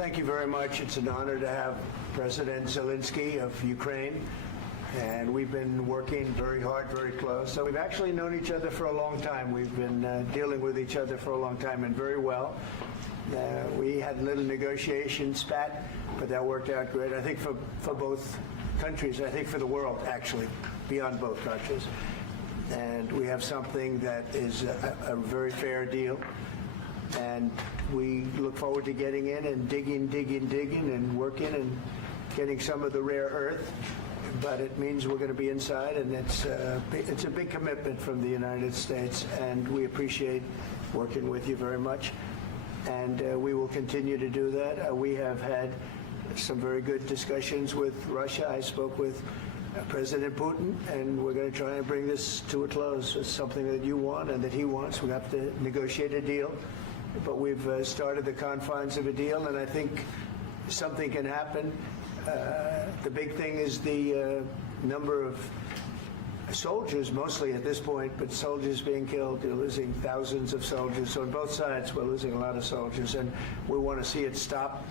Thank you very much. It's an honor to have President Zelensky of Ukraine, and we've been working very hard, very close. So we've actually known each other for a long time. We've been dealing with each other for a long time, and very well. We had a little negotiation spat, but that worked out great. I think for both countries, I think for the world, actually, beyond both countries. And we have something that is a very fair deal. And we look forward to getting in and digging and working and getting some of the rare earth. But it means we're going to be inside, and it's a big commitment from the United States, and we appreciate working with you very much. And we will continue to do that. We have had some very good discussions with Russia. I spoke with President Putin, and we're going to try and bring this to a close. It's something that you want and that he wants. We have to negotiate a deal. But we've started the confines of a deal, and I think something can happen. The big thing is the number of soldiers, mostly at this point, but soldiers being killed. You're losing thousands of soldiers. So on both sides, we're losing a lot of soldiers, and we want to see it stop.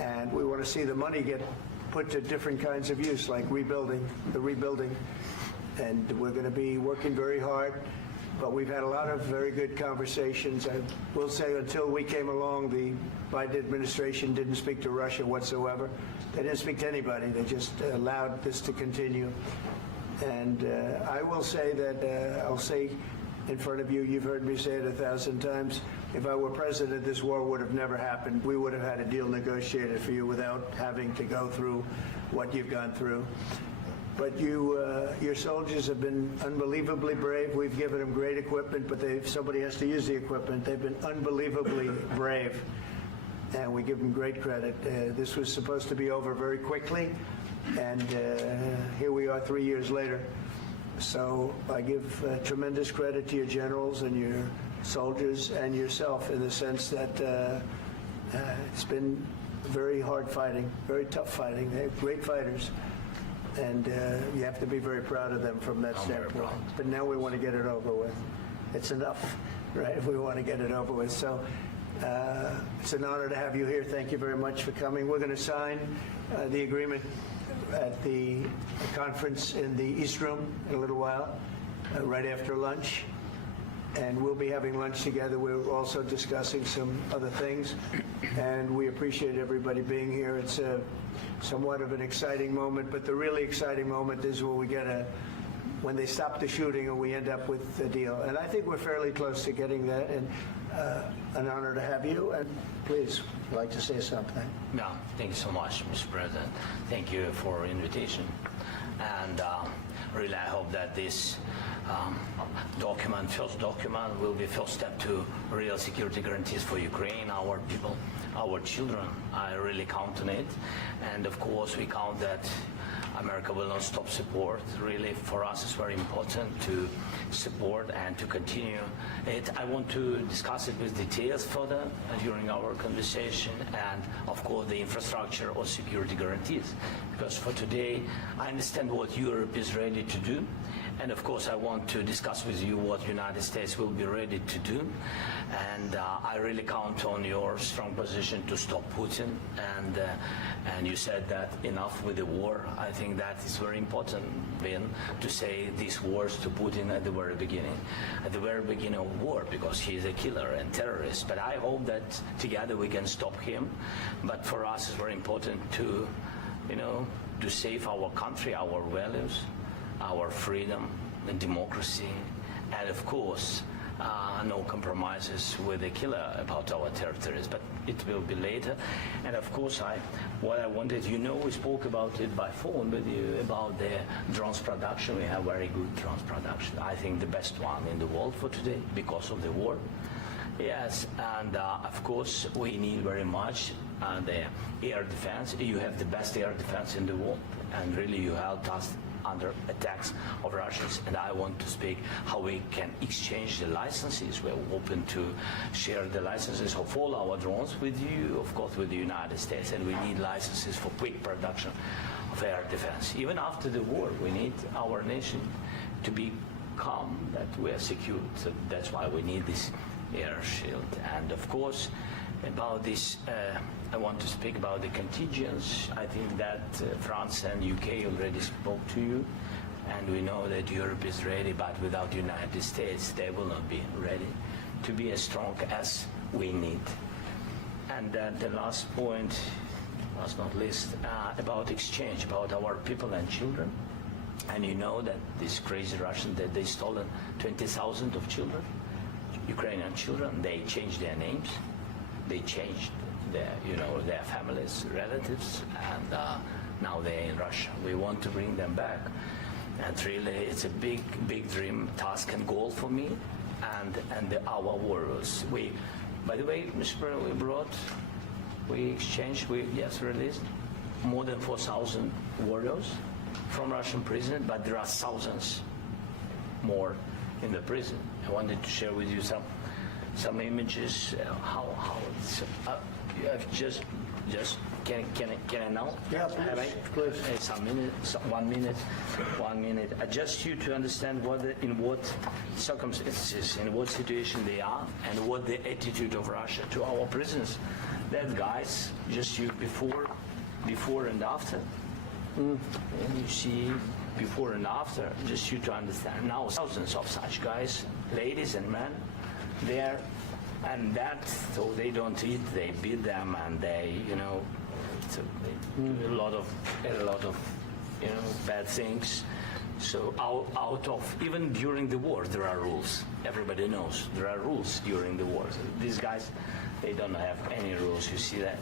And we want to see the money get put to different kinds of use, like rebuilding. And we're going to be working very hard. But we've had a lot of very good conversations. I will say until we came along, the Biden administration didn't speak to Russia whatsoever. They didn't speak to anybody. They just allowed this to continue. And I will say that, I'll say in front of you, you've heard me say it 1,000 times, if I were president, this war would have never happened. We would have had a deal negotiated for you without having to go through what you've gone through. But your soldiers have been unbelievably brave. We've given them great equipment, but somebody has to use the equipment. They've been unbelievably brave, and we give them great credit. This was supposed to be over very quickly, and here we are 3 years later. So I give tremendous credit to your generals and your soldiers and yourself in the sense that it's been very hard fighting, very tough fighting. They're great fighters. And you have to be very proud of them from that standpoint. But now we want to get it over with. It's enough, right? We want to get it over with. So it's an honor to have you here. Thank you very much for coming. We're going to sign the agreement at the conference in the East Room in a little while, right after lunch. And we'll be having lunch together. We're also discussing some other things. And we appreciate everybody being here. It's somewhat of an exciting moment, but the really exciting moment is when they stop the shooting and we end up with a deal. And I think we're fairly close to getting that, and an honor to have you. And please, would you like to say something? Yeah, thank you so much, Mr. President. Thank you for the invitation. And really, I hope that this first document, will be first step to real security guarantees for Ukraine, our people, our children. I really count on it. And of course, we count that America will not stop support. Really, for us, it's very important to support and to continue it. I want to discuss it with details further during our conversation, and of course, the infrastructure or security guarantees. Because for today, I understand what Europe is ready to do. And of course, I want to discuss with you what United States will be ready to do. And I really count on your strong position to stop Putin. And you said that enough with the war. I think that is very important, Ben, to say these words to Putin at the very beginning of war, because he is a killer and terrorist. But I hope that together we can stop him. But for us, it's very important to save our country, our values, our freedom and democracy, and of course, no compromises with the killer about our territories, but it will be later. And of course, what I wanted, we spoke about it by phone with you about the drones production. We have very good drones production. I think the best one in the world for today because of the war. Yes, and of course, we need very much the air defense. You have the best air defense in the world, and really you helped us under attacks of Russians. And I want to speak how we can exchange the licenses. We're open to share the licenses of all our drones with you, of course, with the United States. And we need licenses for quick production of air defense. Even after the war, we need our nation to be calm, that we are secure. So that's why we need this air shield. And of course, About this, I want to speak about the contingents. I think that France and UK already spoke to you, and we know that Europe is ready, but without the United States, they will not be ready to be as strong as we need. And the last point, last not least, about exchange, about our people and children. And you know that these crazy Russians, that they stolen 20,000 of children, Ukrainian children. They changed their names, they changed their families, relatives, and now they're in Russia. We want to bring them back, and really, it's a big dream, task, and goal for me, and our warriors. By the way, Mr. President, we exchanged, released more than 4,000 warriors from Russian prison, but there are thousands more in the prison. I wanted to share with you some images. How it's, you have just can I now? Yeah, please. Some minutes, 1 minute, 1 minute. Just you to understand in what circumstances, in what situation they are, and what the attitude of Russia to our prisoners. That guys, just you before and after. And you see before and after, just you to understand. Now thousands of such guys, ladies and men, there, and that, so they don't eat, they beat them, and they, so they do a lot of bad things. So out of, even during the war, there are rules. Everybody knows there are rules during the war. So these guys, they don't have any rules. You see that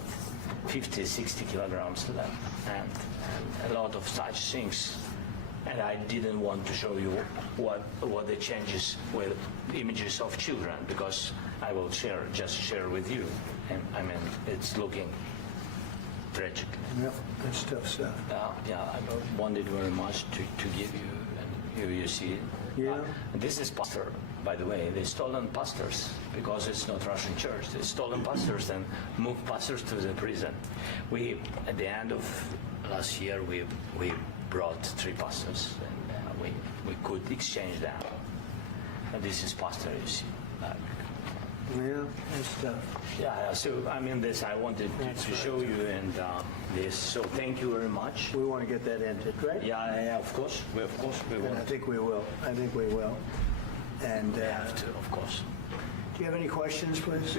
50, 60 kilograms left, and a lot of such things. And I didn't want to show you what the changes with images of children, because I will just share with you. And I mean, it's looking tragic. Yeah, that's tough stuff. I wanted very much to give you, and you see. Yeah. This is pastor, by the way. They stolen pastors because it's not Russian church. They stolen pastors and moved pastors to the prison. We, at the end of last year, we brought 3 pastors, and we could exchange them. And this is pastor, you see. Yeah, that's tough. Yeah, so I mean, this I wanted to show you, and this. So thank you very much. We want to get that ended, right? Yeah, of course we And will. I think we will. And We have to, of course. do you have any questions, please?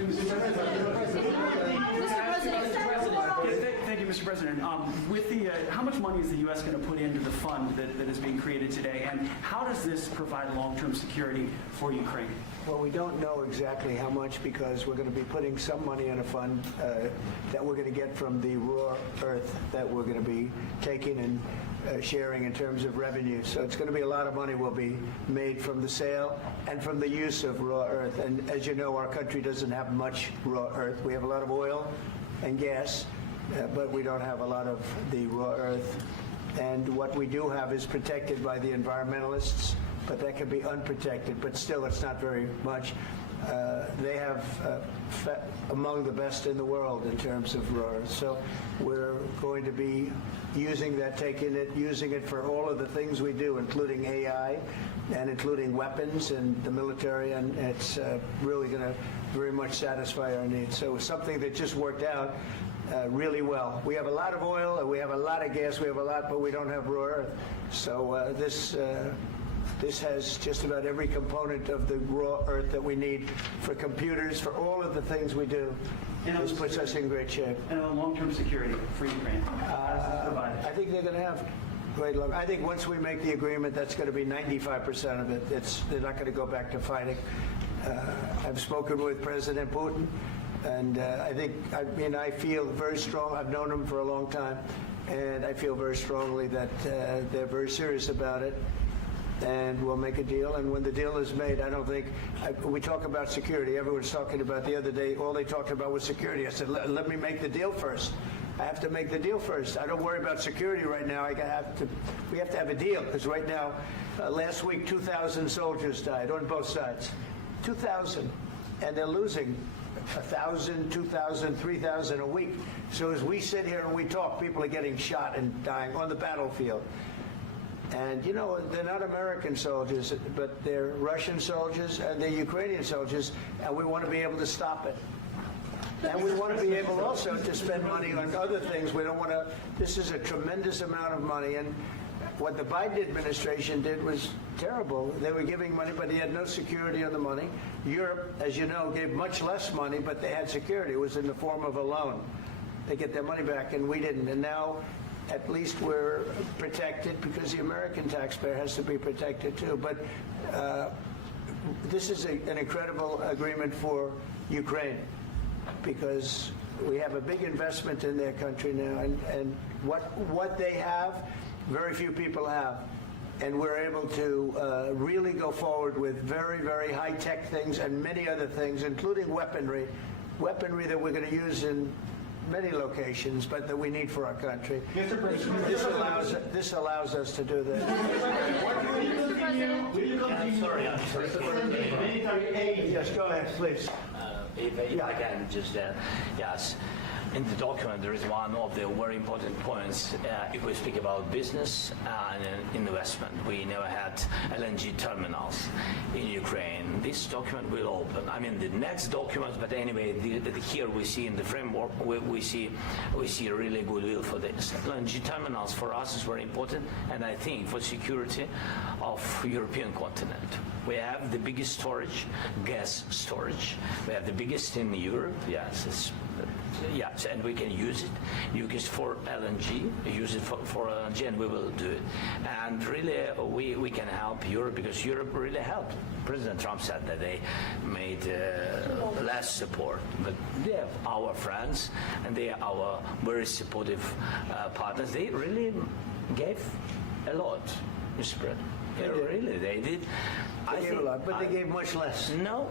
Thank you, Mr. President. With the, how much money is the U.S. going to put into the fund that is being created today, and how does this provide long-term security for Ukraine? Well, we don't know exactly how much, because we're going to be putting some money in a fund that we're going to get from the raw earth that we're going to be taking and sharing in terms of revenue. So it's going to be a lot of money will be made from the sale and from the use of raw earth. And as you know, our country doesn't have much raw earth. We have a lot of oil and gas, but we don't have a lot of the raw earth. And what we do have is protected by the environmentalists, but that can be unprotected, but still it's not very much. They have among the best in the world in terms of raw earth. So we're going to be using that, using it for all of the things we do, including AI and including weapons and the military, and it's really going to very much satisfy our needs. So something that just worked out really well. We have a lot of oil, and we have a lot of gas, we have a lot, but we don't have raw earth. So this has just about every component of the raw earth that we need for computers, for all of the things we do. This puts us in great shape. And on long-term security for Ukraine, how does this provide? I think they're going to have great luck. I think once we make the agreement, that's going to be 95% of it. They're not going to go back to fighting. I've spoken with President Putin, and I feel very strong. I've known him for a long time, and I feel very strongly that they're very serious about it. And we'll make a deal. And when the deal is made, I don't think we talk about security. Everyone's talking about the other day. All they talked about was security. I said, let me make the deal first. I have to make the deal first. I don't worry about security right now. We have to have a deal, because right now, last week, 2,000 soldiers died on both sides. 2,000, and they're losing 1,000, 2,000, 3,000 a week. So as we sit here and we talk, people are getting shot and dying on the battlefield. And, they're not American soldiers, but they're Russian soldiers and they're Ukrainian soldiers, and we want to be able to stop it. And we want to be able also to spend money on other things. We don't want to, this is a tremendous amount of money. And what the Biden administration did was terrible. They were giving money, but he had no security on the money. Europe, as you know, gave much less money, but they had security. It was in the form of a loan. They get their money back, and we didn't. And now, at least we're protected because the American taxpayer has to be protected too. But this is an incredible agreement for Ukraine because we have a big investment in their country now, and what they have, very few people have. And we're able to really go forward with very, very high-tech things and many other things, including weaponry that we're going to use in many locations, but that we need for our country. Mr. President, This allows us to do that. will you continue Sorry. sending military aid? Yes, go ahead, please. If I can just, yes. In the document, there is one of the very important points. If we speak about business and investment, we never had LNG terminals in Ukraine. This document will open. I mean, the next document, but anyway, here we see in the framework, we see really goodwill for this. LNG terminals for us is very important, and I think for security of European continent. We have the biggest storage, gas storage. We have the biggest in Europe. Yes, yes, and we can use it. Use it for LNG. Use it for LNG, and we will do it. And really, we can help Europe because Europe really helped. President Trump said that they made less support, but they are our friends and they are our very supportive partners. They really gave a lot, Mr. President. Yeah, really, they did. They gave a lot, but they gave much less. No.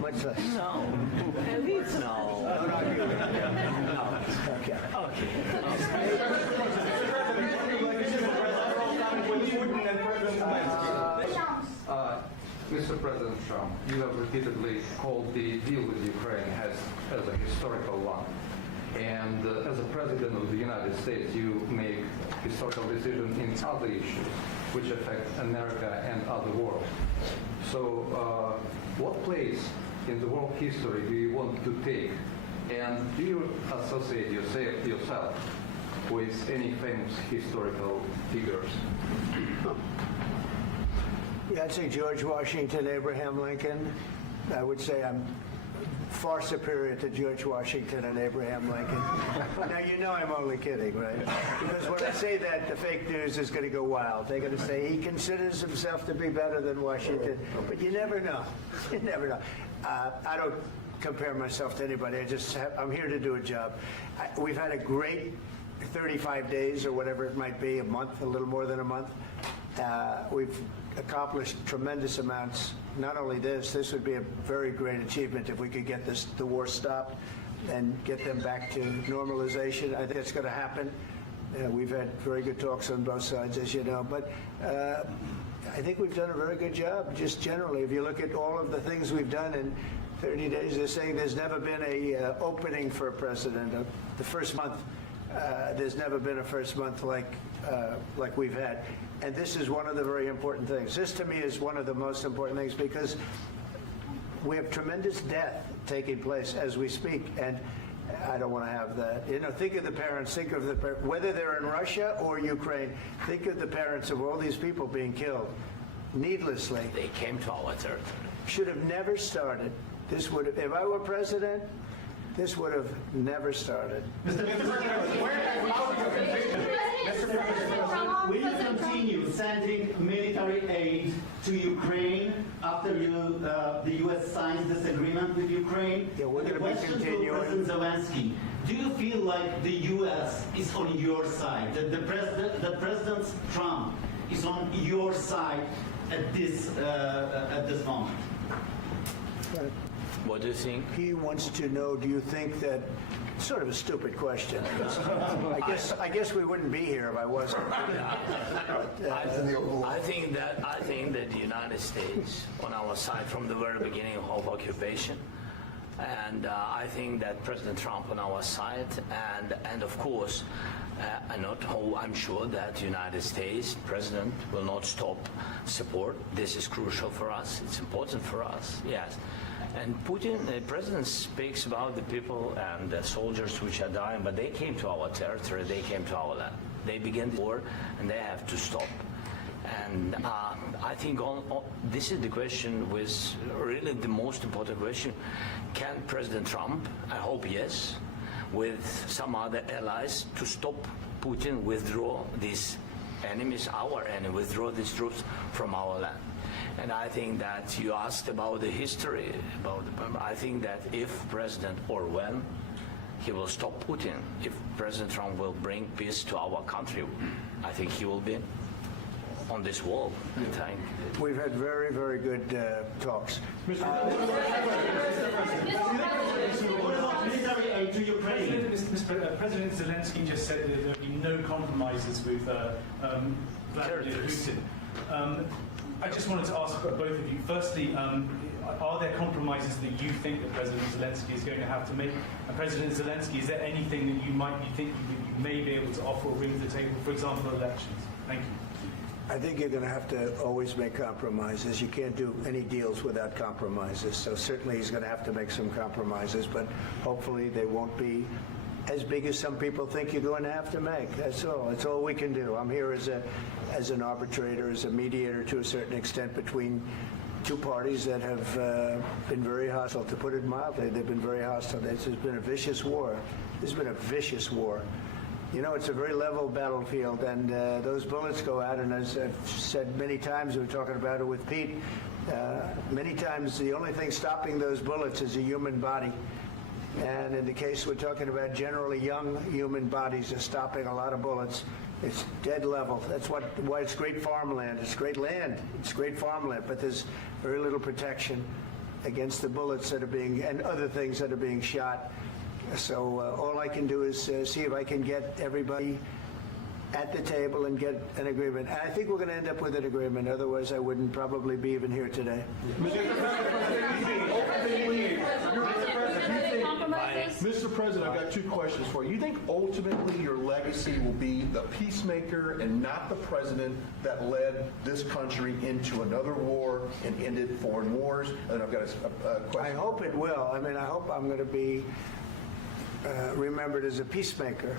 Much less. No. No. Don't argue. No. Okay. Okay. Mr. President Trump, you have repeatedly called the deal with Ukraine as a historical one. And as a President of the United States, you make historical decisions in other issues which affect America and other world. So what place in the world history do you want to take? And do you associate yourself with any famous historical figures? Yeah, I'd say George Washington, Abraham Lincoln. I would say I'm far superior to George Washington and Abraham Lincoln. Now, you know I'm only kidding, right? Because when I say that, the fake news is going to go wild. They're going to say he considers himself to be better than Washington. But you never know. You never know. I don't compare myself to anybody. I'm here to do a job. We've had a great 35 days or whatever it might be, a month, a little more than a month. We've accomplished tremendous amounts. Not only this would be a very great achievement if we could get the war stopped and get them back to normalization. I think it's going to happen. We've had very good talks on both sides, as you know. But I think we've done a very good job, just generally. If you look at all of the things we've done in 30 days, they're saying there's never been a opening for a president. The first month, there's never been a first month like we've had. And this is one of the very important things. This, to me, is one of the most important things because we have tremendous death taking place as we speak, and I don't want to have that. You know, think of the parents, whether they're in Russia or Ukraine, think of the parents of all these people being killed needlessly. They came to our territory. Should have never started. This would have, if I were president, this would have never started. Mr. President, will you continue sending military aid to Ukraine after the U.S. signs this agreement with Ukraine? Yeah, we're The going to be question continuing. to President Zelensky: do you feel like the U.S. is on your side? That President Trump is on your side at this moment? What do you think? He wants to know, do you think that, sort of a stupid question. I guess we wouldn't be here if I wasn't. I think that the United States on our side from the very beginning of occupation, and I think that President Trump on our side, and of course, I'm sure that the United States President will not stop support. This is crucial for us. It's important for us. Yes. And Putin, the president speaks about the people and the soldiers which are dying, but they came to our territory, they came to our land. They began the war, and they have to stop. And I think this is the question, with really the most important question. Can President Trump, I hope yes, with some other allies, to stop Putin, withdraw these enemies, our enemy, withdraw these troops from our land? And I think that you asked about the history, I think that if President, or when, he will stop Putin, if President Trump will bring peace to our country, I think he will be on this wall. We've had very, very good talks. What about military aid to Ukraine? President Zelensky just said that there will be no compromises with Vladimir Putin. I just wanted to ask both of you, firstly, are there compromises that you think that President Zelensky is going to have to make? And President Zelensky, is there anything that you might be thinking that you may be able to offer or bring to the table, for example, elections? Thank you. I think you're going to have to always make compromises. You can't do any deals without compromises. So certainly he's going to have to make some compromises, but hopefully they won't be as big as some people think you're going to have to make. That's all. That's all we can do. I'm here as an arbitrator, as a mediator to a certain extent between two parties that have been very hostile. To put it mildly, they've been very hostile. This has been a vicious war. This has been a vicious war. You know, it's a very level battlefield, and those bullets go out, and as I've said many times, we were talking about it with Pete, many times the only thing stopping those bullets is a human body. And in the case we're talking about, generally young human bodies are stopping a lot of bullets. It's dead level. That's why it's great farmland. It's great land. It's great farmland, but there's very little protection against the bullets that are being, and other things that are being shot. So all I can do is see if I can get everybody at the table and get an agreement. And I think we're going to end up with an agreement. Otherwise, I wouldn't probably be even here today. Mr. President, I've got two questions for you. You think ultimately your legacy will be the peacemaker and not the president that led this country into another war and ended foreign wars? And I've got a question. I hope it will. I mean, I hope I'm going to be remembered as a peacemaker.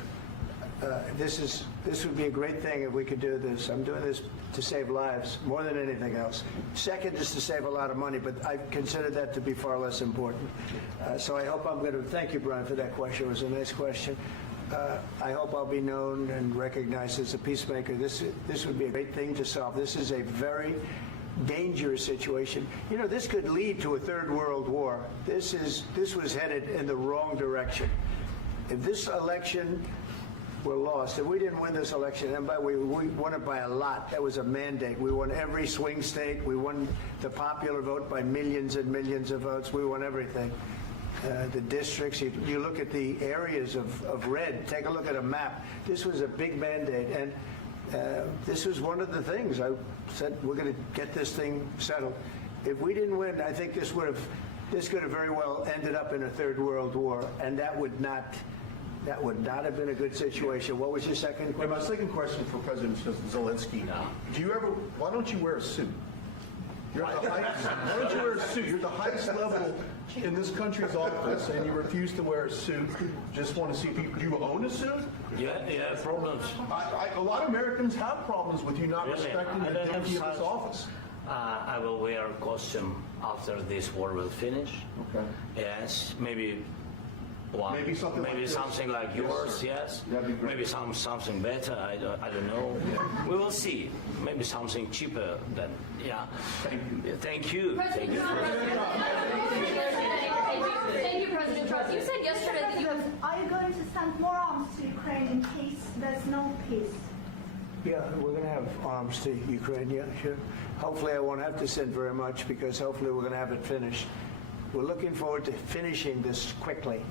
This would be a great thing if we could do this. I'm doing this to save lives more than anything else. Second is to save a lot of money, but I consider that to be far less important. So I hope I'm going to, thank you, Brian, for that question. It was a nice question. I hope I'll be known and recognized as a peacemaker. This would be a great thing to solve. This is a very dangerous situation. You know, this could lead to a third world war. This was headed in the wrong direction. If this election were lost, if we didn't win this election, and by the way, we won it by a lot. That was a mandate. We won every swing state. We won the popular vote by millions and millions of votes. We won everything. The districts, you look at the areas of red, take a look at a map. This was a big mandate, and this was one of the things I said, we're going to get this thing settled. If we didn't win, I think this could have very well ended up in a third world war, and that would not have been a good situation. What was your second question? And my second question for President Zelensky. Why don't you wear a suit? Why don't you wear a suit? You're at the highest level in this country's office, and you refuse to wear a suit. Just want to see if you own a suit? Yeah, problems. A lot of Americans have problems with you not Really? respecting the dignity of this office. I will wear a costume after this war will finish. Okay. Yes, maybe one. Maybe something like this. Something like yours, yes. That'd be great. Maybe something better, I don't know. We will see. Maybe something cheaper than, yeah. Thank you. President Trump. Thank you, President Trump. You said yesterday that you have... Are you going to send more arms to Ukraine in case there's no peace? Yeah, we're going to have arms to Ukraine, yeah, sure. Hopefully I won't have to send very much, because hopefully we're going to have it finished. We're looking forward to finishing this quickly.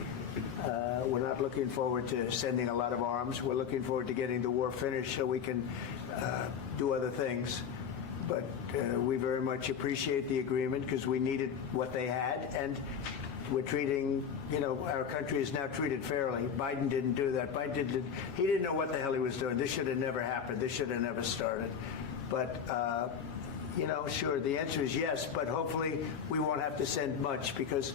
We're not looking forward to sending a lot of arms. We're looking forward to getting the war finished so we can do other things. But we very much appreciate the agreement, because we needed what they had, and we're treating, our country is now treated fairly. Biden didn't do that. He didn't know what the hell he was doing. This should have never happened. This should have never started. But, you know, sure, the answer is yes, but hopefully we won't have to send much because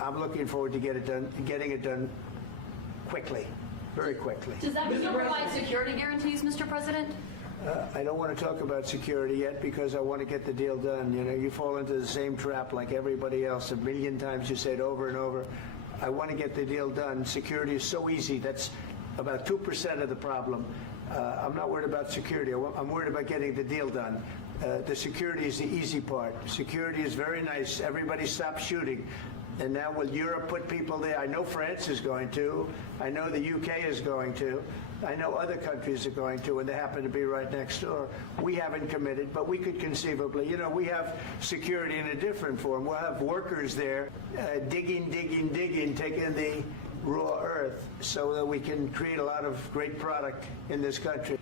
I'm looking forward to getting it done quickly, very quickly. Does that mean you'll provide security guarantees, Mr. President? I don't want to talk about security yet because I want to get the deal done. You know, you fall into the same trap like everybody else. A million times you say it over and over. I want to get the deal done. Security is so easy. That's about 2% of the problem. I'm not worried about security. I'm worried about getting the deal done. The security is the easy part. Security is very nice. Everybody stopped shooting. And now will Europe put people there? I know France is going to. I know the UK is going to. I know other countries are going to, and they happen to be right next door. We haven't committed, but we could conceivably. You know, we have security in a different form. We'll have workers there digging, taking the raw earth so that we can create a lot of great product in this country.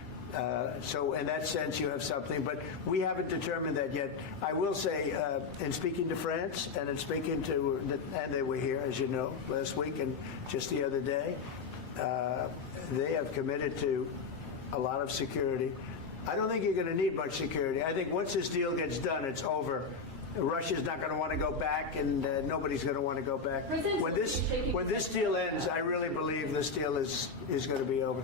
So in that sense, you have something, but we haven't determined that yet. I will say, in speaking to France and in speaking to, and they were here, as you know, last week and just the other day, they have committed to a lot of security. I don't think you're going to need much security. I think once this deal gets done, it's over. Russia's not going to want to go back, and nobody's going to want to go back. When this deal ends, I really believe this deal is going to be over.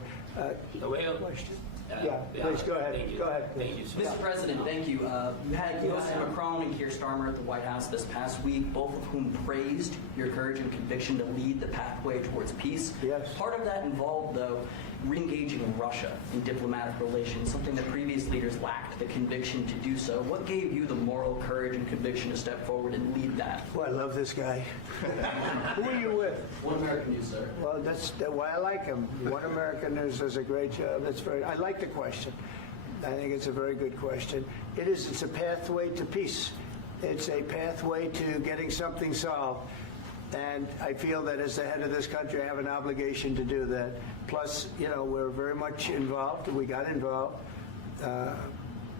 Question? Yeah, please go ahead. Thank you. Go ahead. Thank you. Mr. President, thank you. You had President Macron and Keir Starmer at the White House this past week, both of whom praised your courage and conviction to lead the pathway towards peace. Yes. Part of that involved, though, re-engaging Russia in diplomatic relations, something that previous leaders lacked the conviction to do so. What gave you the moral courage and conviction to step forward and lead that? Well, I love this guy. Who are you with? One American News, sir. Well, that's why I like him. One American News does a great job. I like the question. I think it's a very good question. It's a pathway to peace. It's a pathway to getting something solved. And I feel that as the head of this country, I have an obligation to do that. Plus, you know, we're very much involved. We got involved.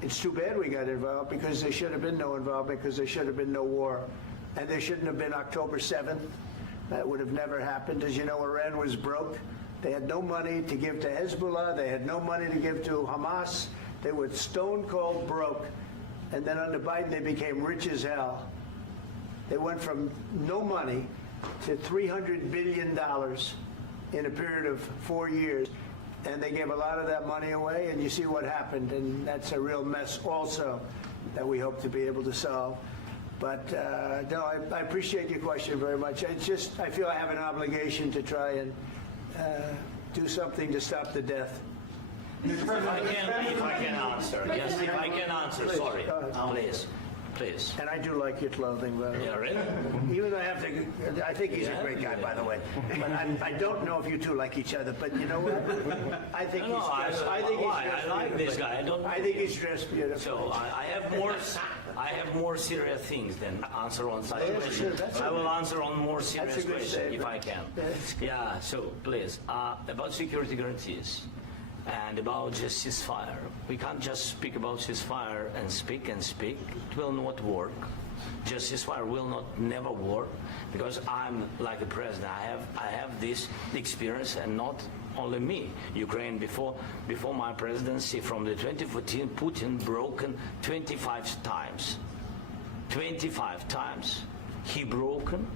It's too bad we got involved because there should have been no involvement because there should have been no war. And there shouldn't have been October 7th. That would have never happened. As you know, Iran was broke. They had no money to give to Hezbollah. They had no money to give to Hamas. They were stone cold broke. And then under Biden, they became rich as hell. They went from no money to $300 billion in a period of 4 years. And they gave a lot of that money away, and you see what happened. And that's a real mess also that we hope to be able to solve. But no, I appreciate your question very much. It's just, I feel I have an obligation to try and do something to stop the death. If I can answer. Yes, if I can answer. Sorry. Please. And I do like your clothing, by the way. Yeah, really? Even though I think he's a great guy, by the way. But I don't know if you two like each other. But you know what? I think he's dressed. I like this guy. I think he's dressed beautiful. So I have more serious things than answer on such questions. I will answer on more serious questions if I can. Yeah. So please, about security guarantees. And about just ceasefire. We can't just speak about ceasefire and speak. It will not work. Just ceasefire will never work because I'm like a president. I have this experience, and not only me. Ukraine before my presidency, from the 2014, Putin broken 25 times. 25 times he broken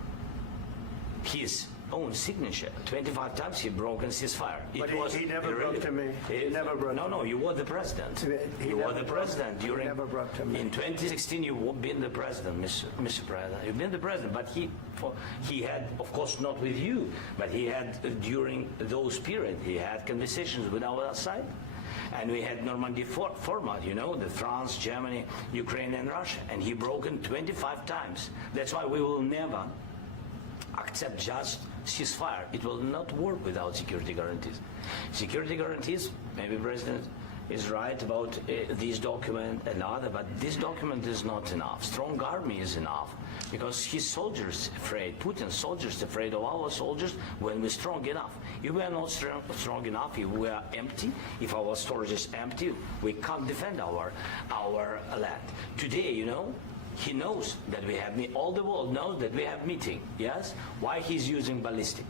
his own signature. 25 times he broken ceasefire. But he never broke to me. He never broke. No, you were the president. You were the president during. He never broke to me. In 2016, you've been the president, Mr. President. You've been the president, but he had, of course, not with you, but he had during those periods. He had conversations with our side. And we had Normandy format, you know, the France, Germany, Ukraine, and Russia. And he broken 25 times. That's why we will never accept just ceasefire. It will not work without security guarantees. Security guarantees, maybe President is right about this document and other, but this document is not enough. Strong army is enough because his soldiers afraid, Putin's soldiers afraid of our soldiers when we're strong enough. If we are not strong enough, if we are empty, if our storage is empty, we can't defend our land. Today, you know, he knows that we have all the world knows that we have meeting. Yes, why he's using ballistic?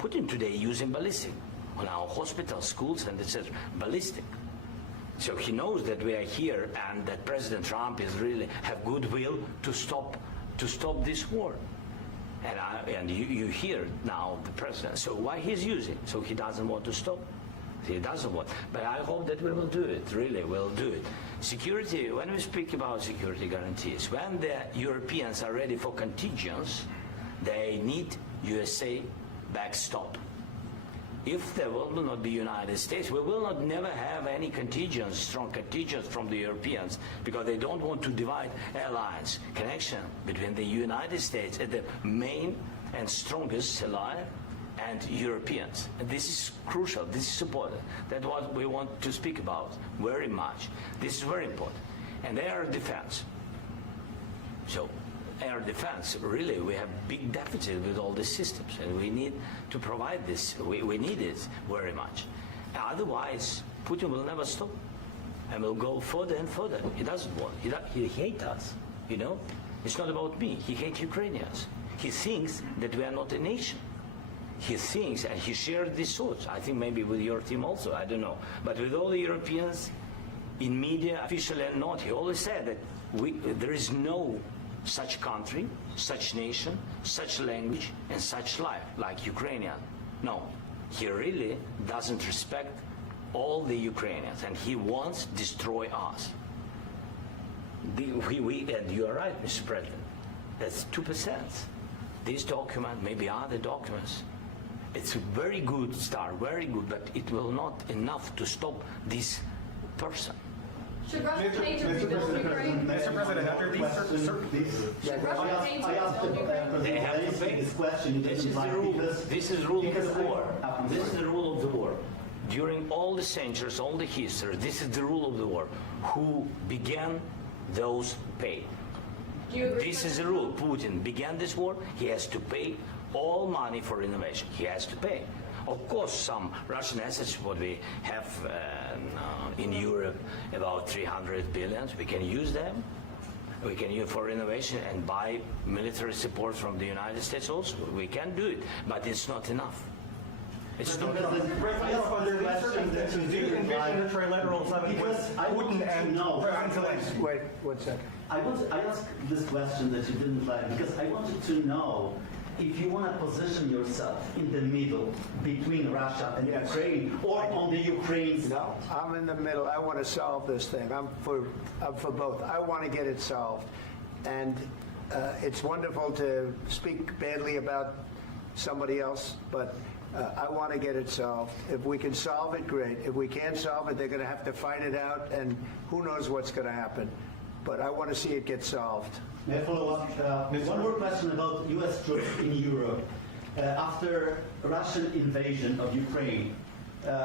Putin today using ballistic on our hospitals, schools, and etc. Ballistic. So he knows that we are here and that President Trump is really have goodwill to stop this war. And you hear now the president. So why he's using? So he doesn't want to stop. He doesn't want. But I hope that we will do it. Really, we'll do it. Security. When we speak about security guarantees, when the Europeans are ready for contingents, they need USA backstop. If there will not be United States, we will not never have any contingents, strong contingents from the Europeans, because they don't want to divide alliance connection between the United States and the main and strongest ally and Europeans. And this is crucial. This is important. That's what we want to speak about very much. This is very important. And air defense. So air defense, really, we have big deficit with all these systems, and we need to provide this. We need it very much. Otherwise, Putin will never stop, and will go further and further. He doesn't want. He hates us. You know, it's not about me. He hates Ukrainians. He thinks that we are not a nation. He thinks, and he shared these thoughts. I think maybe with your team also. I don't know, but with all the Europeans, in media, officially and not, he always said that there is no such country, such nation, such language, and such life like Ukrainian. No, he really doesn't respect all the Ukrainians, and he wants to destroy us. And you are right, Mr. President. That's 2%. This document, maybe other documents, it's a very good start, very good, but it will not enough to stop this person. Should Russia pay to rebuild Ukraine? Mr. President, after Should Russia pay to rebuild Ukraine? They have to pay. This question This is the rule. This is rule of the war. This is the rule of the war. During all the centuries, all the history, this is the rule of the war. Who began, those pay. Do you agree This with is the that? rule. Putin began this war. He has to pay all money for innovation. He has to pay. Of course, some Russian assets, what we have in Europe, about 300 billion, we can use them. We can use for innovation and buy military support from the United States also. We can do it, but it's not enough. It's not enough. Under these circumstances, do you envision a trilateral summit with Putin and President Zelensky? Wait, 1 second. I asked this question that you didn't like because I wanted to know if you want to position yourself in the middle between Russia and Yes. Ukraine, or on the Ukraine's. No, I'm in the middle. I want to solve this thing. I'm for both. I want to get it solved. And it's wonderful to speak badly about somebody else, but I want to get it solved. If we can solve it, great. If we can't solve it, they're going to have to fight it out, and who knows what's going to happen. But I want to see it get solved. May I follow up? One more question about U.S. troops in Europe. After Russian invasion of Ukraine,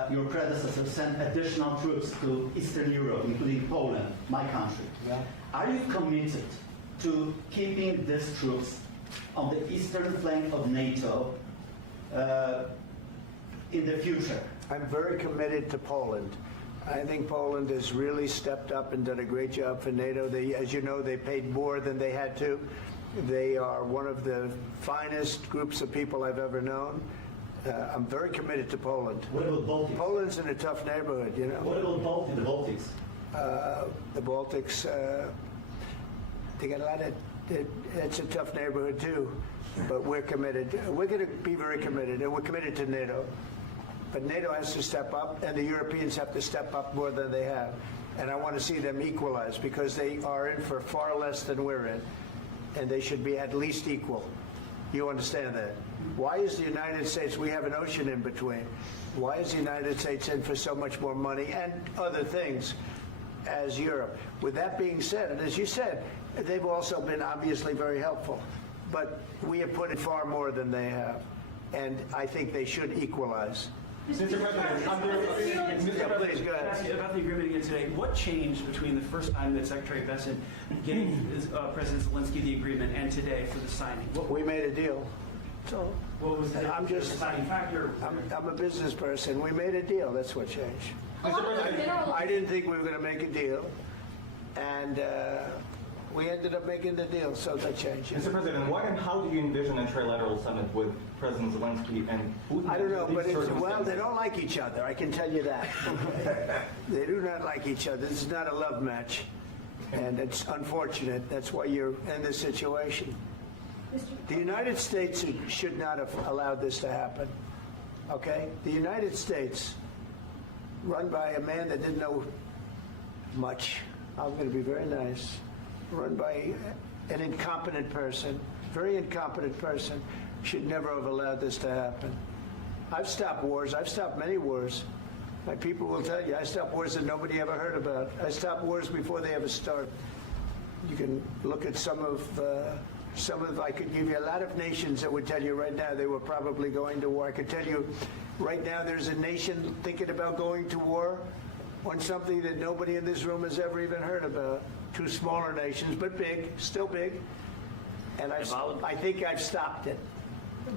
your predecessor sent additional troops to Eastern Europe, including Poland, my country. Yeah. Are you committed to keeping these troops on the eastern flank of NATO in the future? I'm very committed to Poland. I think Poland has really stepped up and done a great job for NATO. As you know, they paid more than they had to. They are one of the finest groups of people I've ever known. I'm very committed to Poland. What about Baltics? Poland's in a tough neighborhood, you know. What about the Baltics? The Baltics, they got a lot of, it's a tough neighborhood too, but we're committed. We're going to be very committed, and we're committed to NATO. But NATO has to step up, and the Europeans have to step up more than they have. And I want to see them equalize, because they are in for far less than we're in, and they should be at least equal. You understand that? Why is the United States, we have an ocean in between, why is the United States in for so much more money and other things as Europe? With that being said, and as you said, they've also been obviously very helpful, but we have put in far more than they have, and I think they should equalize. Mr. President, Please, go ahead. Ask you about the agreement again today. What changed between the first time that Secretary Bessent gave President Zelensky the agreement and today for the signing? We made a deal. So What was the I'm just, deciding factor? I'm a business person. We made a deal. That's what changed. Along with mineral I didn't think we were going to make a deal, and We ended up making the deal, so that changed. Mr. President, what and how do you envision a trilateral summit with President Zelensky and Putin? I don't know, but These well, they circumstances? don't like each other. I can tell you that. They do not like each other. This is not a love match, and it's unfortunate. That's why you're in this situation. The United States should not have allowed this to happen. Okay, the United States, run by a man that didn't know much. I'm going to be very nice. Run by an incompetent person, very incompetent person, should never have allowed this to happen. I've stopped wars. I've stopped many wars. My people will tell you, I stopped wars that nobody ever heard about. I stopped wars before they ever started. You can look at some of, I could give you a lot of nations that would tell you right now they were probably going to war. I could tell you right now there's a nation thinking about going to war on something that nobody in this room has ever even heard about. Two smaller nations, but big, still big. And I think I've stopped it.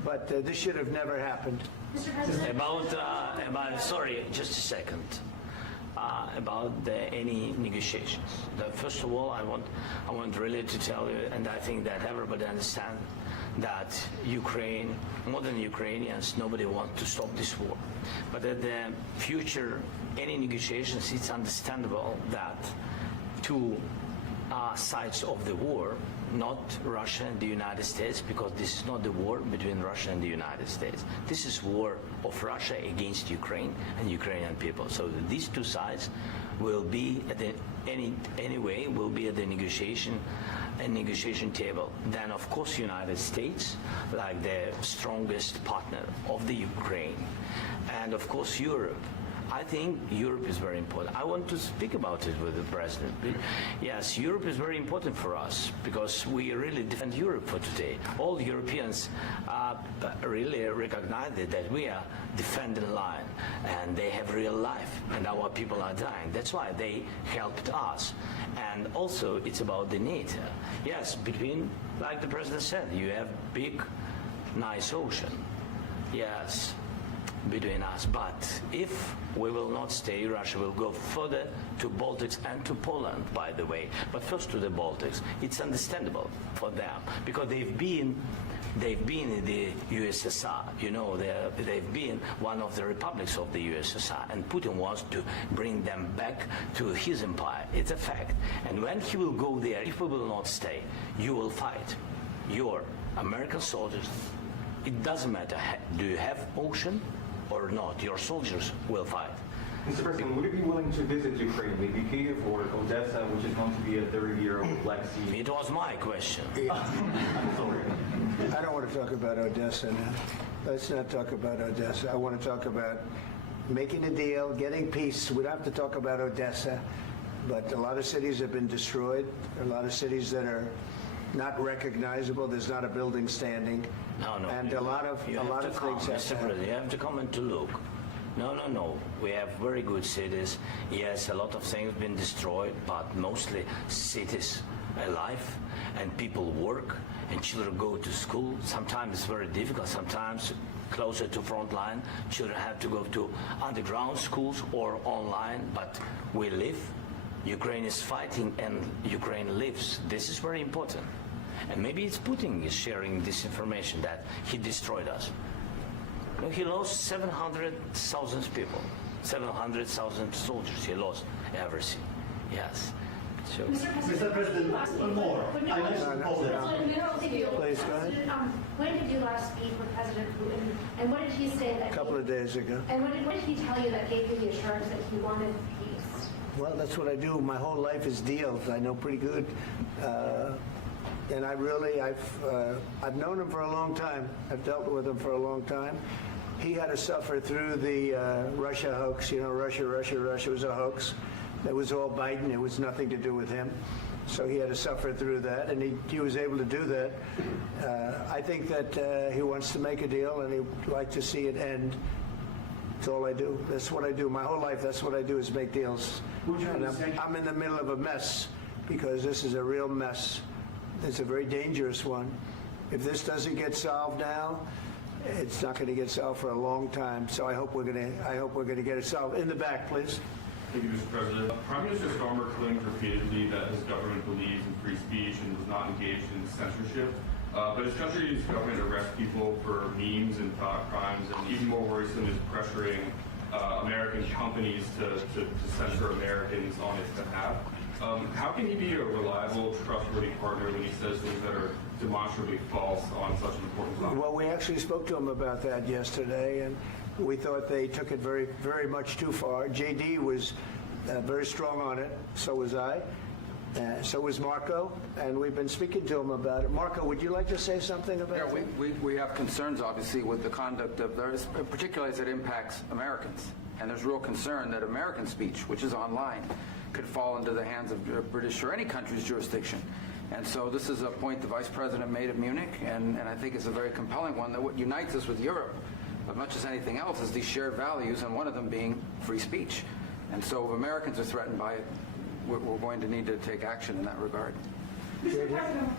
But this should have never happened. Mr. President. Sorry, just a second. About any negotiations. First of all, I want really to tell you, and I think that everybody understands that Ukraine, more than Ukrainians, nobody wants to stop this war. But at the future, any negotiations, it's understandable that two sides of the war, not Russia and the United States, because this is not the war between Russia and the United States. This is war of Russia against Ukraine and Ukrainian people. So these two sides will be at the will be at the negotiation table. Then of course United States, like the strongest partner of the Ukraine, and of course Europe. I think Europe is very important. I want to speak about it with the president. Yes, Europe is very important for us because we really defend Europe for today. All Europeans really recognize that we are defending line and they have real life and our people are dying. That's why they helped us. And also it's about the NATO. Yes, between, like the president said, you have big, nice ocean. Yes, between us. But if we will not stay, Russia will go further to Baltics and to Poland, by the way. But first to the Baltics. It's understandable for them because they've been in the USSR. You know, they've been one of the republics of the USSR, and Putin wants to bring them back to his empire. It's a fact. And when he will go there, if we will not stay, you will fight. Your American soldiers, it doesn't matter, do you have ocean or not, your soldiers will fight. Mr. President, would you be willing to visit Ukraine, maybe Kyiv or Odessa, which is going to be a third year of Black Sea? It was my question. I'm sorry. I don't want to talk about Odessa now. Let's not talk about Odessa. I want to talk about making a deal, getting peace. We don't have to talk about Odessa, but a lot of cities have been destroyed. A lot of cities that are not recognizable. There's not a building standing. No. And a lot of things Mr. President, you have to come and to look. No. We have very good cities. Yes, a lot of things been destroyed, but mostly cities alive and people work and children go to school. Sometimes it's very difficult. Sometimes closer to front line, children have to go to underground schools or online, but we live. Ukraine is fighting and Ukraine lives. This is very important. And maybe it's Putin is sharing this information that he destroyed us. No, he lost 700,000 people, 700,000 soldiers. He lost everything. Yes. So, Mr. President, one more. I mentioned Poland. Please, go ahead. When did you last speak with President Putin, and what did he say that? A couple of days ago. And what did he tell you that gave you the assurance that he wanted peace? Well, that's what I do. My whole life is deals. I know pretty good. And I've known him for a long time. I've dealt with him for a long time. He had to suffer through the Russia hoax. You know, Russia was a hoax. It was all Biden. It was nothing to do with him. So he had to suffer through that, and he was able to do that. I think that he wants to make a deal, and he'd like to see it end. That's all I do. That's what I do. My whole life, that's what I do is make deals. And I'm in the middle of a mess because this is a real mess. It's a very dangerous one. If this doesn't get solved now, it's not going to get solved for a long time. So I hope we're going to get it solved. In the back, please. Thank you, Mr. President. Prime Minister Starmer claimed repeatedly that his government believes in free speech and was not engaged in censorship. But his country's government arrests people for memes and thought crimes, and even more worrisome is pressuring American companies to censor Americans on its behalf. How can he be a reliable, trustworthy partner when he says things that are demonstrably false on such an important topic? Well, we actually spoke to him about that yesterday, and we thought they took it very, very much too far. JD was very strong on it. So was I. So was Marco, and we've been speaking to him about it. Marco, would you like to say something about it? We have concerns, obviously, with the conduct of those, particularly as it impacts Americans. And there's real concern that American speech, which is online, could fall into the hands of British or any country's jurisdiction. And so this is a point the Vice President made at Munich, and I think it's a very compelling one, that what unites us with Europe, as much as anything else, is these shared values, and one of them being free speech. And so if Americans are threatened by it, we're going to need to take action in that regard. Mr. President.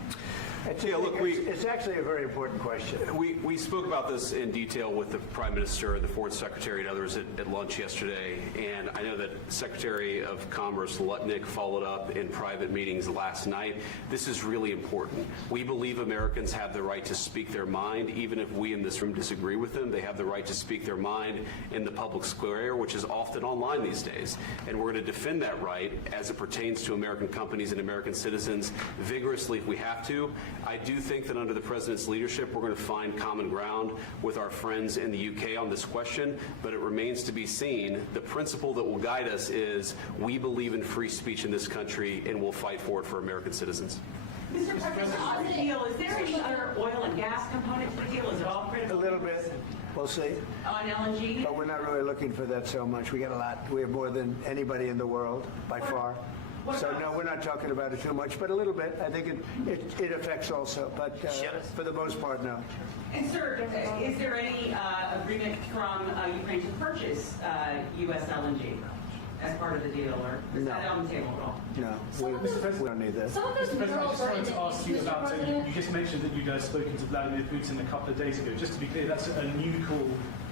It's actually a very important question. We spoke about this in detail with the Prime Minister, the Foreign Secretary, and others at lunch yesterday, and I know that Secretary of Commerce Lutnick followed up in private meetings last night. This is really important. We believe Americans have the right to speak their mind, even if we in this room disagree with them. They have the right to speak their mind in the public square, which is often online these days, and we're going to defend that right as it pertains to American companies and American citizens vigorously if we have to. I do think that under the President's leadership, we're going to find common ground with our friends in the UK on this question, but it remains to be seen. The principle that will guide us is we believe in free speech in this country, and we'll fight for it for American citizens. Mr. President, on the deal, is there any other oil and gas component to the deal? Is it all critical? A little bit. We'll see. On LNG? But we're not really looking for that so much. We got a lot. We have more than anybody in the world, by far. So no, we're not talking about it too much, but a little bit. I think it affects also, but for the most part, no. And sir, is there any agreement from Ukraine to purchase U.S. LNG as part of the deal, or is that on the table at all? No, we don't need that. Mr. President, I just wanted to ask you about, you just mentioned that you'd spoken to Vladimir Putin a couple of days ago. Just to be clear, that's a new call,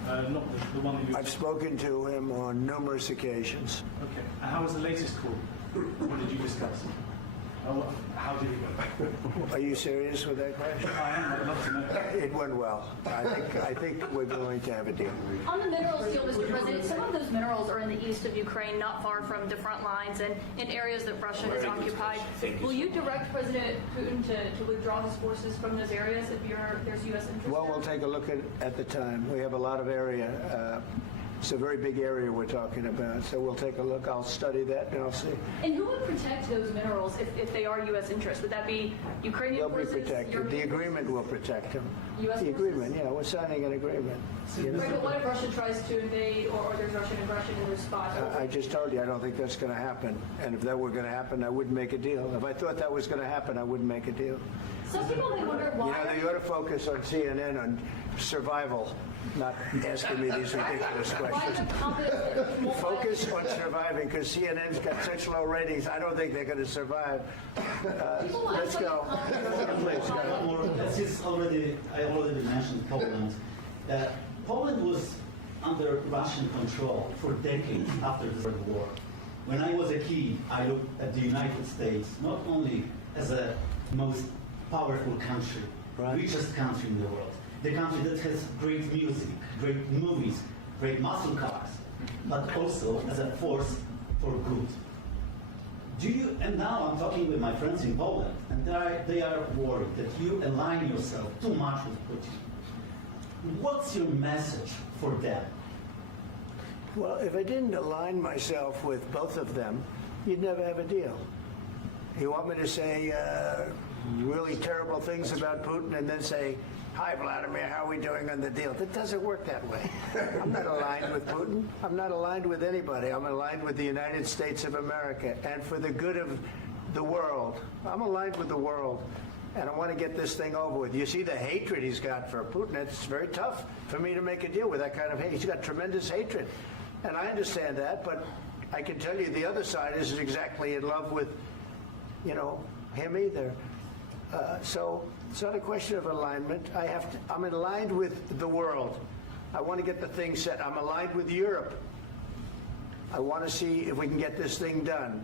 not the one that you... I've spoken to him on numerous occasions. Okay. And how was the latest call? What did you discuss? How did it go? Are you serious with that question? I am. I'd love to know. It went well. I think we're going to have a deal. On the minerals deal, Mr. President, some of those minerals are in the east of Ukraine, not far from the front lines and in areas that Russia has occupied. Will you direct President Putin to withdraw his forces from those areas if there's U.S. interest? Well, we'll take a look at the time. We have a lot of area. It's a very big area we're talking about, so we'll take a look. I'll study that and I'll see. And who would protect those minerals if they are U.S. interests? Would that be Ukrainian They'll forces? be protected. The agreement will protect them. U.S. The agreement, yeah, we're signing an agreement. You know? Right, but what if Russia tries to invade or there's Russian aggression in their spot? I just told you I don't think that's going to happen. And if that were going to happen, I wouldn't make a deal. If I thought that was going to happen, I wouldn't make a deal. Some people may wonder why. You ought to focus on CNN on survival, not asking me these ridiculous questions. Focus on surviving, because CNN's got such low ratings. I don't think they're going to survive. Let's go. I already mentioned Poland. Poland was under Russian control for decades after the World War. When I was a kid, I looked at the United States not only as a most powerful country, richest country in the world, the country that has great music, great movies, great muscle cars, but also as a force for good. And now I'm talking with my friends in Poland, and they are worried that you align yourself too much with Putin. What's your message for them? Well, if I didn't align myself with both of them, you'd never have a deal. You want me to say really terrible things about Putin and then say, "Hi, Vladimir, how are we doing on the deal?" That doesn't work that way. I'm not aligned with Putin. I'm not aligned with anybody. I'm aligned with the United States of America. And for the good of the world, I'm aligned with the world. And I want to get this thing over with. You see the hatred he's got for Putin. It's very tough for me to make a deal with that kind of hate. He's got tremendous hatred. And I understand that, but I can tell you the other side isn't exactly in love with, him either. So it's not a question of alignment. I'm aligned with the world. I want to get the thing set. I'm aligned with Europe. I want to see if we can get this thing done.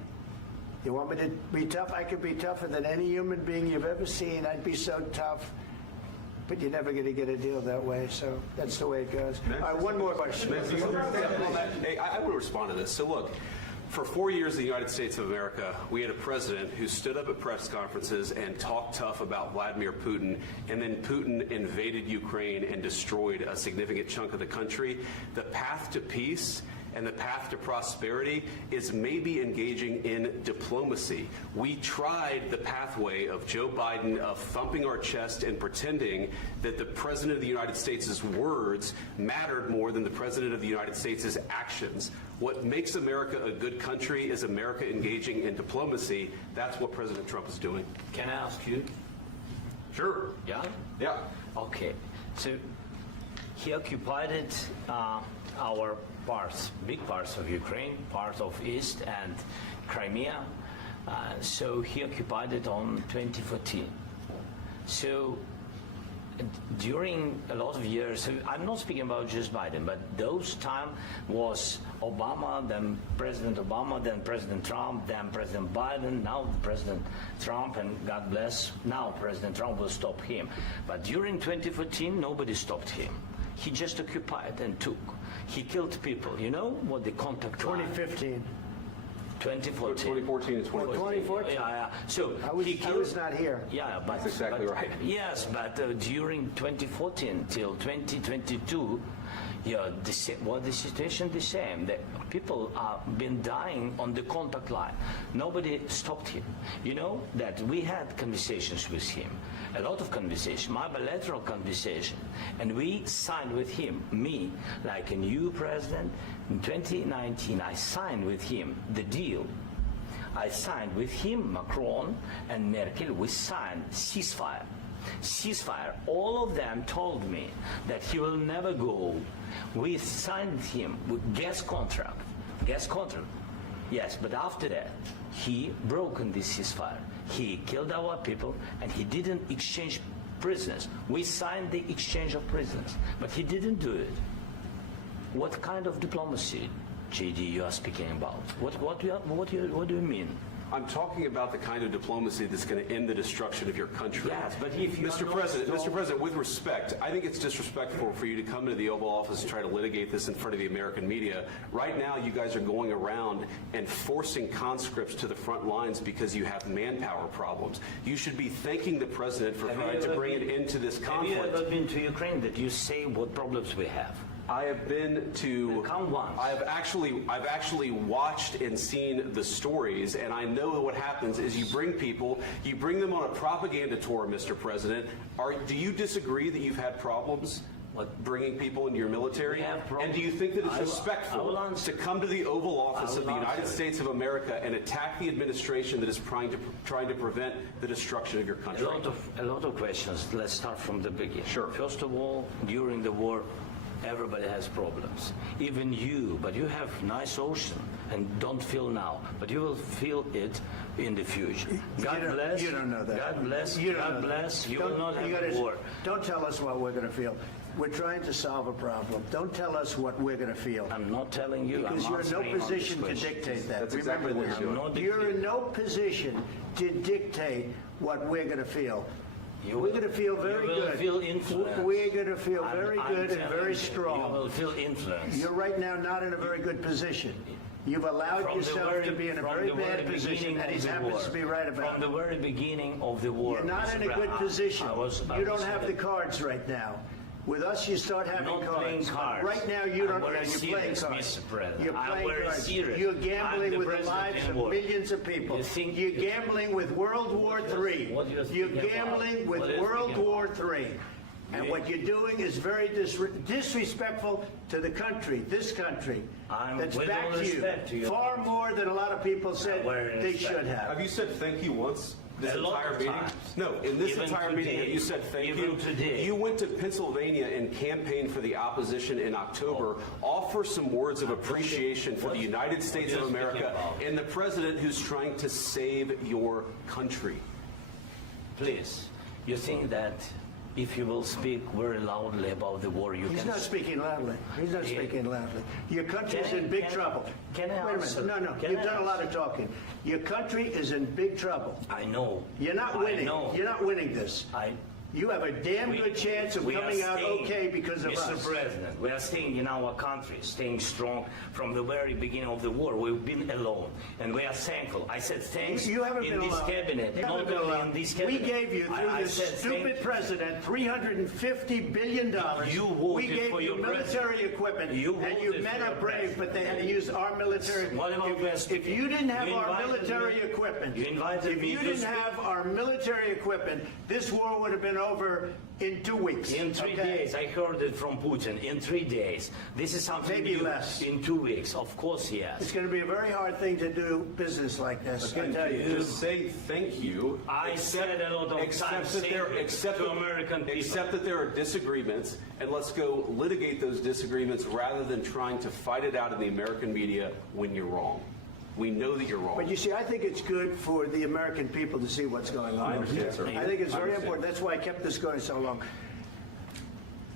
You want me to be tough? I could be tougher than any human being you've ever seen. I'd be so tough. But you're never going to get a deal that way, so that's the way it goes. All right, one more question. Hey, I want to respond to this. So look, for 4 years in the United States of America, we had a president who stood up at press conferences and talked tough about Vladimir Putin, and then Putin invaded Ukraine and destroyed a significant chunk of the country. The path to peace and the path to prosperity is maybe engaging in diplomacy. We tried the pathway of Joe Biden of thumping our chest and pretending that the President of the United States' words mattered more than the President of the United States' actions. What makes America a good country is America engaging in diplomacy. That's what President Trump is doing. Can I ask you? Sure. Yeah? Yeah. Okay. So he occupied our parts, big parts of Ukraine, part of East and Crimea. So he occupied it on 2014. So during a lot of years, so I'm not speaking about just Biden, but those time was Obama, then President Obama, then President Trump, then President Biden, now President Trump, and God bless, now President Trump will stop him. But during 2014, nobody stopped him. He just occupied and took. He killed people. You know what the contact 2015. 2014. 2014 and 2014. 2014? Yeah. So I was not here. Yeah, but that's exactly right. Yes, but during 2014 till 2022, yeah, the situation the same. The people have been dying on the contact line. Nobody stopped him. You know that we had conversations with him, a lot of conversation, my bilateral conversation, and we signed with him, me, like a new president. In 2019, I signed with him the deal. I signed with him, Macron and Merkel, we signed ceasefire. Ceasefire. All of them told me that he will never go. We signed him with gas contract. Gas contract. Yes, but after that, he broken this ceasefire. He killed our people and he didn't exchange prisoners. We signed the exchange of prisoners, but he didn't do it. What kind of diplomacy, JD, you are speaking about? What do you mean? I'm talking about the kind of diplomacy that's going to end the destruction of your country. Yes, but if you Mr. President, with respect, I think it's disrespectful for you to come into the Oval Office and try to litigate this in front of the American media. Right now, you guys are going around and forcing conscripts to the front lines because you have manpower problems. You should be thanking the President for trying to bring it into this conflict. Have you ever been to Ukraine that you say what problems we have? I have been to. Count once. I've actually watched and seen the stories, and I know what happens is you bring them on a propaganda tour, Mr. President. Do you disagree that you've had problems bringing people into your military? And do you think that it's respectful to come to the Oval Office of the United States of America and attack the administration that is trying to prevent the destruction of your country? A lot of questions. Let's start from the beginning. Sure. First of all, during the war, everybody has problems, even you, but you have nice ocean and don't feel now, but you will feel it in the future. God bless. You don't know that. God bless. You God bless. You will not have gotta, war. Don't tell us what we're going to feel. We're trying to solve a problem. Don't tell us what we're going to feel. I'm not telling you. Because you're in no position to dictate that. That's Remember exactly this. what You're in no position to dictate what we're going to feel. We're going to feel very good. You will feel influence. We're going to feel very good and very strong. You will feel influence. You're right now not in a very good position. You've allowed yourself to be in a very bad position, and he happens to be right about it. From the very beginning of the war. You're not in a good position. You don't have the cards right now. With us, you start having not cards. Playing cards. Right now, you don't. You're playing cards. You're playing cards. Serious. You're gambling with the lives of millions of people. You're gambling with World War III. You're gambling with World War III. And what you're doing is very disrespectful to the country, this country, that's backed you far more than a lot of people said they should have. Have you said thank you once? This entire meeting? No, in this entire meeting, you said thank you. You went to Pennsylvania and campaigned for the opposition in October. Offer some words of appreciation for the United States of America and the president who's trying to save your country. Please, you think that if you will speak very loudly about the war, you He's can... not speaking loudly. He's not speaking loudly. Your country's Can I- in big can I- trouble. can I Wait a answer? minute. No, Can you've I done a lot of answer? talking. Your country is in big trouble. I know. You're not winning. I know. You're not winning this. You have a damn good chance of we are coming out staying, okay because of Mr. us. President, we are staying in our country, staying strong from the very beginning of the war. We've been alone, and we are thankful. I said thanks You haven't in been this alone. cabinet, You not haven't been only alone. in this cabinet. We gave you, through I this said stupid president, $350 billion. You voted we gave for you your military equipment, and you voted men for are your brave, but they had to use our military. What about If you didn't have You our invited military me- equipment, you invited if me you to didn't speak- have our military equipment, this war would have been over in 2 weeks. In 3 days, I heard it from Putin. In 3 days, this is something Maybe new. less. In 2 weeks, of course, yes. It's going to be a very hard thing to do business like this. I Again, tell you. just say thank you. I said a lot of times to American people. Accept that there are disagreements, and let's go litigate those disagreements rather than trying to fight it out in the American media when you're wrong. We know that you're wrong. But you see, I think it's good for the American people to see what's going on. I understand, sir. I think it's I very understand. important. That's why I kept this going so long.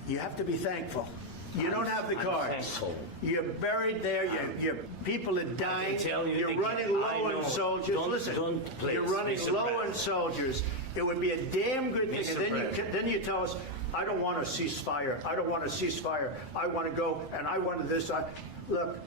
You have to be thankful. You don't have the I'm cards. thankful. You're buried there. Your people are dying. tell you You're again, running low I on know. soldiers. Don't- Listen, don't, please, you're running Mr. low on President. soldiers. It would be a damn good thing. Mr. And then you tell us, I don't want a ceasefire. I don't want a ceasefire. I want to go, and I wanted this. Look,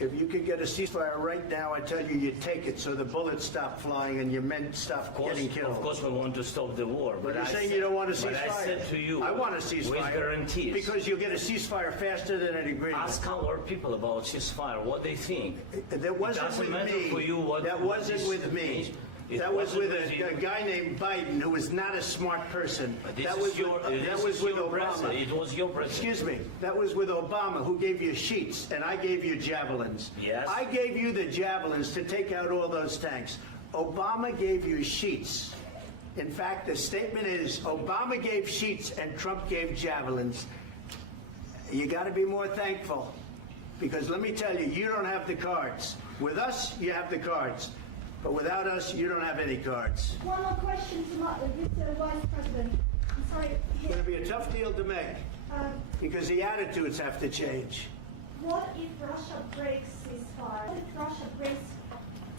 if you could get a ceasefire right now, I tell you, you'd take it so the bullets stop flying and your men stop getting killed. Of course, we want to stop the war. But you're I saying said- you don't want a But ceasefire. I said to you, I want a ceasefire. with guarantees. Because you'll get a ceasefire faster than an agreement. Ask our people about ceasefire, what they think. That wasn't doesn't with matter me. for you what- That what wasn't this with me. means. It That was with wasn't a guy named Biden who was not a smart person. This That is was your- with, that this was is with your Obama. president. It was your president. Excuse me. That was with Obama, who gave you sheets, and I gave you javelins. Yes. I gave you the javelins to take out all those tanks. Obama gave you sheets. In fact, the statement is Obama gave sheets and Trump gave javelins. You got to be more thankful, because let me tell you, you don't have the cards. With us, you have the cards. But without us, you don't have any cards. One more question to Mr. Vice President. I'm sorry. It's going to be a tough deal to make, because the attitudes have to change. What if Russia breaks ceasefire? What if Russia breaks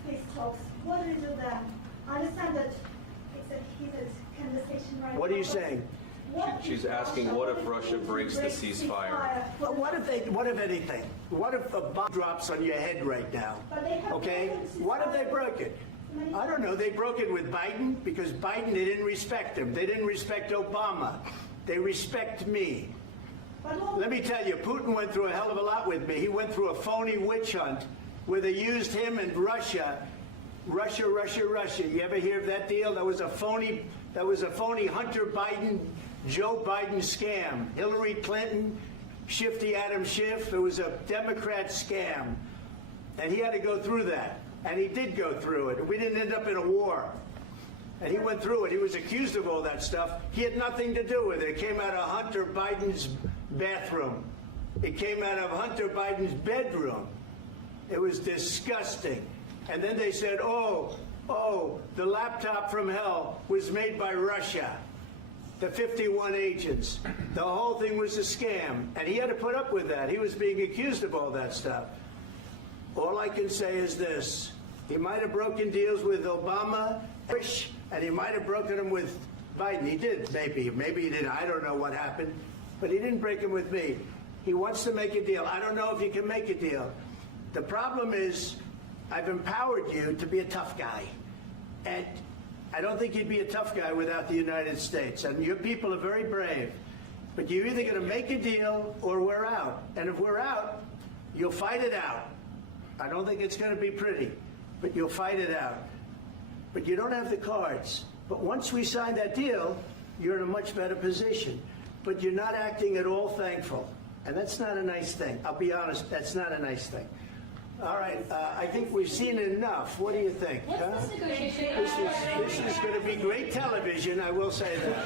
peace talks? What do we do then? I understand that it's a heated conversation right now. What are you but saying? what if She's asking, what if Russia breaks the ceasefire? Well, what if anything? What if a bomb drops on your head right now? But they have Okay? broken ceasefire. What if they broke it? I don't know. They broke it with Biden because Biden, they didn't respect him. They didn't respect Obama. They respect me. Let me tell you, Putin went through a hell of a lot with me. He went through a phony witch hunt where they used him and Russia. Russia. You ever hear of that deal? That was a phony Hunter Biden, Joe Biden scam. Hillary Clinton, Shifty Adam Schiff. It was a Democrat scam. And he had to go through that. And he did go through it. We didn't end up in a war. And he went through it. He was accused of all that stuff. He had nothing to do with it. It came out of Hunter Biden's bathroom. It came out of Hunter Biden's bedroom. It was disgusting. And then they said, oh, the laptop from hell was made by Russia. The 51 agents. The whole thing was a scam. And he had to put up with that. He was being accused of all that stuff. All I can say is this. He might have broken deals with Obama, Bush, and he might have broken them with Biden. He did, maybe. Maybe he didn't. I don't know what happened. But he didn't break them with me. He wants to make a deal. I don't know if he can make a deal. The problem is I've empowered you to be a tough guy. And I don't think you'd be a tough guy without the United States. And your people are very brave. But you're either going to make a deal or we're out. And if we're out, you'll fight it out. I don't think it's going to be pretty, but you'll fight it out. But you don't have the cards. But once we sign that deal, you're in a much better position. But you're not acting at all thankful. And that's not a nice thing. I'll be honest, that's not a nice thing. All right, I think we've seen enough. What do you think? What's this negotiation? This is going to be great television, I will say that.